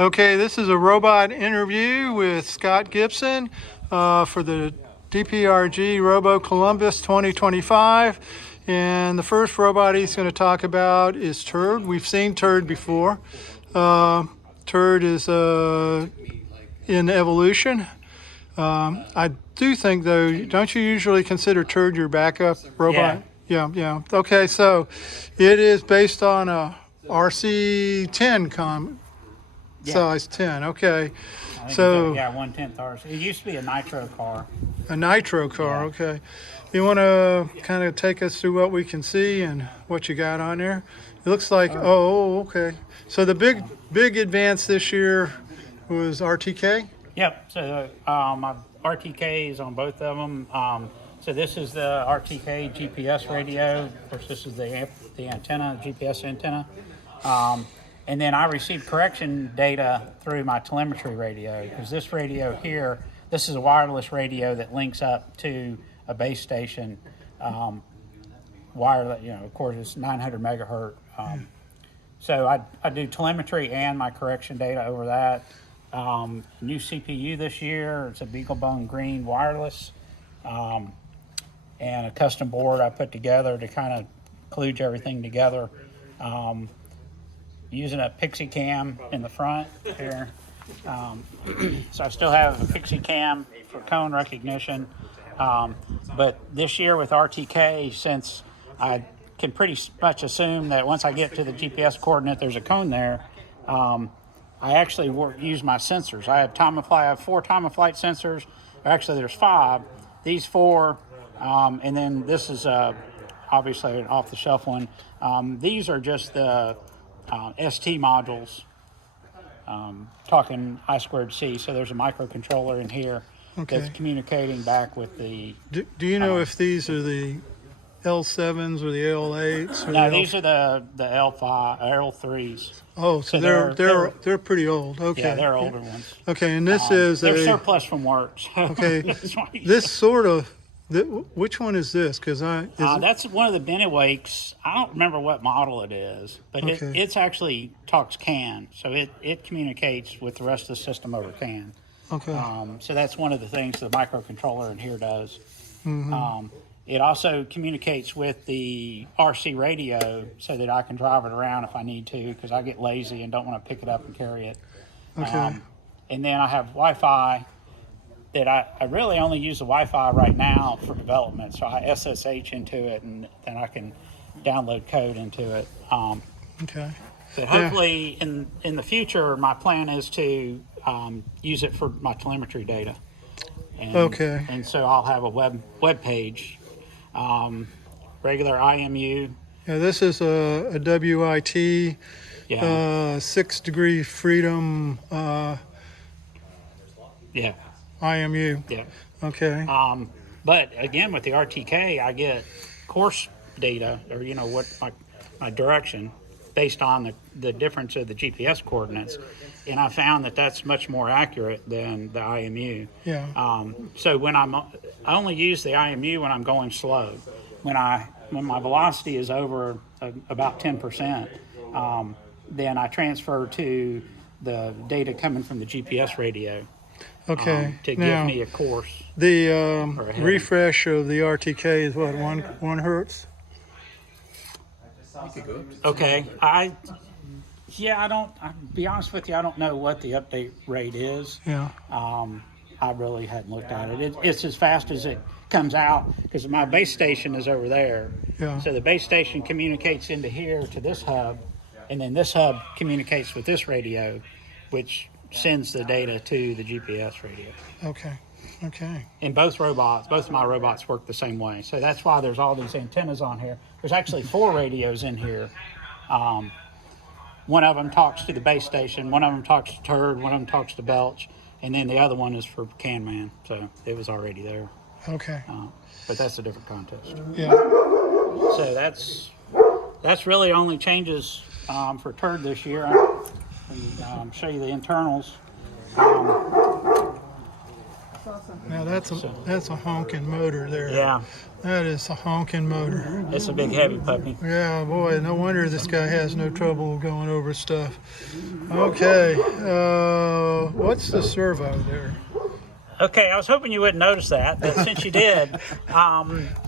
Okay, this is a robot interview with Scott Gibson for the DPRG RoboColumbus 2025. And the first robot he's going to talk about is TURD. We've seen TURD before. TURD is in evolution. I do think, though, don't you usually consider TURD your backup robot? Yeah. Okay, so it is based on a RC10 size 10. Okay, so 1/10 RC. It used to be a nitro car. A nitro car. Okay, you want to kind of take us through what we can see and what you got on there? It looks like okay. So the big advance this year was RTK. Yep. So my RTK is on both of them. So this is the RTK GPS radio. Of course, this is the antenna, GPS antenna. And then I received correction data through my telemetry radio, because this radio here, this is a wireless radio that links up to a base station. Wireless, of course, it's 900 megahertz. So I do telemetry and my correction data over that. New CPU this year, it's a BeagleBone Green wireless, and a custom board I put together to kind of kludge everything together. Using a Pixie cam in the front here. So I still have a Pixie cam for cone recognition. But this year with RTK, since I can pretty much assume that once I get to the GPS coordinate, there's a cone there, I actually use my sensors. I have 4 time of flight sensors. Actually, there's 5. These 4, and then this is obviously an off-the-shelf one. These are just the ST modules, talking I2C. So there's a microcontroller in here that's communicating back with the... Do you know if these are the L7s or the L8s? Or no, these are the L5, L3s. Oh, so they're pretty old. Okay. Yeah, they're older ones. Okay, and this is they're surplus from work. So okay, this sort of... which one is this? Because that's one of the Benewakes. I don't remember what model it is, but it's actually talks CAN, so it communicates with the rest of the system over CAN. Okay. So that's one of the things the microcontroller in here does. Mm-hmm. It also communicates with the RC radio so that I can drive it around if I need to, because I get lazy and don't want to pick it up and carry it. Okay. And then I have Wi-Fi. That I really only use the Wi-Fi right now for development, so I SSH into it, and then I can download code into it. Okay. But hopefully in the future, my plan is to use it for my telemetry data. And, And so I'll have a web page, regular IMU. Yeah, this is a WIT, 6 degree freedom. IMU. Yeah. Okay. But again, with the RTK, I get course data, or what my direction, based on the difference of the GPS coordinates, and I found that that's much more accurate than the IMU. Yeah. So when I only use the IMU when I'm going slow. When my velocity is over about 10%, then I transfer to the data coming from the GPS radio. Okay. To give me a course. The refresh of the RTK is what, 1 hertz? Okay. I'll be honest with you, I don't know what the update rate is. Yeah. I really hadn't looked at it. It's as fast as it comes out, because my base station is over there. Yeah. So the base station communicates into here to this hub, and then this hub communicates with this radio, which sends the data to the GPS radio. Okay. And both of my robots work the same way. So that's why there's all these antennas on here. There's actually 4 radios in here. One of them talks to the base station, one of them talks to TURD, one of them talks to Belch, and then the other one is for CanMan. So it was already there. Okay. But that's a different contest. Yeah. So that's really only changes for TURD this year. Show you the internals. Now that's a honking motor there. Yeah, That is a honking motor. it's a big heavy puppy. Yeah, boy, no wonder this guy has no trouble going over stuff. Okay, what's the servo there? Okay, I was hoping you wouldn't notice that, but since you did,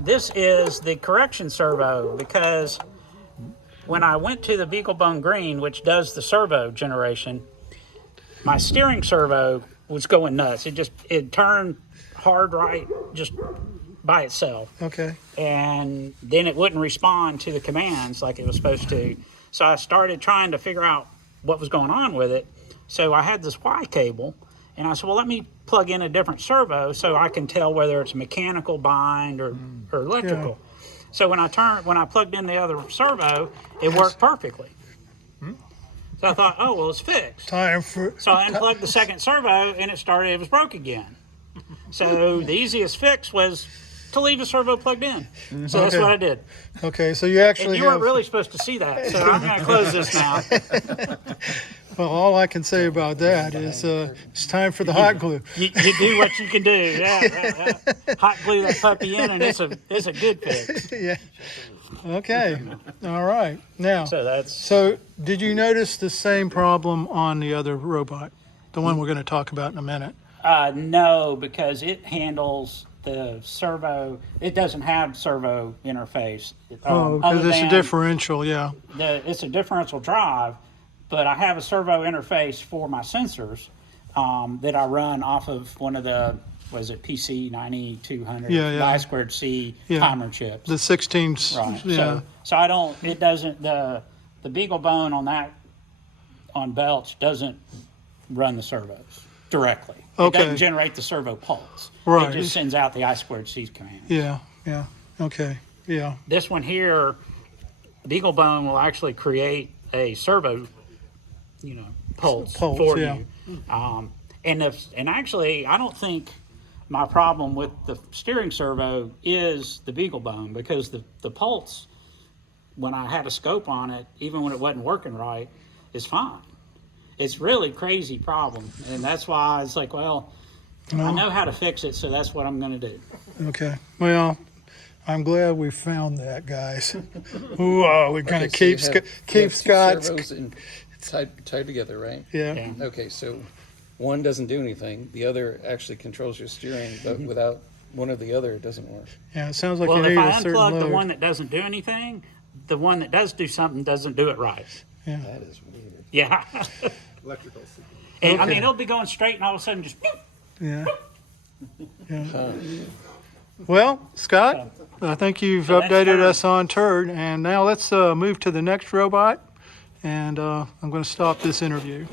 this is the correction servo, because when I went to the Beaglebone Green, which does the servo generation, my steering servo was going nuts. It turned hard right just by itself. Okay. And then it wouldn't respond to the commands like it was supposed to. So I started trying to figure out what was going on with it. So I had this Y cable, and I said, well, let me plug in a different servo so I can tell whether it's mechanical bind or electrical. Yeah. So when I plugged in the other servo, it worked perfectly. So I thought, oh, well, it's fixed. So I unplugged the second servo, and it was broke again. So the easiest fix was to leave the servo plugged in. So that's what I did. Okay, so you actually And you weren't really supposed to see that, so I'm going to close this now. Well, all I can say about that is it's time for the hot glue. You do what you can do. Yeah. Hot glue that puppy in, and it's a good fix. Yeah. Okay. All right. Now, So so did you notice the same problem on the other robot, the one we're going to talk about in a minute? no, because it handles the servo. It doesn't have servo interface. Oh, because other it's a than differential, yeah. It's a differential drive, but I have a servo interface for my sensors that I run off of one of the, PC 9200 I2C timer chips. The 16s, Right. yeah. So I don't. It doesn't. The Beaglebone on belts doesn't run the servos directly. Okay. It doesn't generate the servo pulse. Right. It just sends out the I2C command. Yeah, okay, yeah. This one here, Beaglebone will actually create a servo, pulse for yeah. you. And actually, I don't think my problem with the steering servo is the Beaglebone, because the pulse, when I had a scope on it, even when it wasn't working right, is fine. It's really crazy problem, and that's why it's like, well, I know how to fix it, so that's what I'm going to do. Okay, well, I'm glad we found that, guys. Ooh, we kind of keep Scott's. Servos tied together, right? Yeah. Okay, so one doesn't do anything. The other actually controls your steering, but without one or the other, it doesn't work. Yeah, it sounds like Well, you if need I a certain unplug the load. one that doesn't do anything, the one that does do something doesn't do it right. Yeah. That is weird. Yeah. Electrical. And I Okay. mean, it'll be going straight, and all of a sudden, just Yeah. Well, Scott, I think you've So that's updated TURD. us on TURD, and now let's move to the next robot, and I'm going to stop this interview.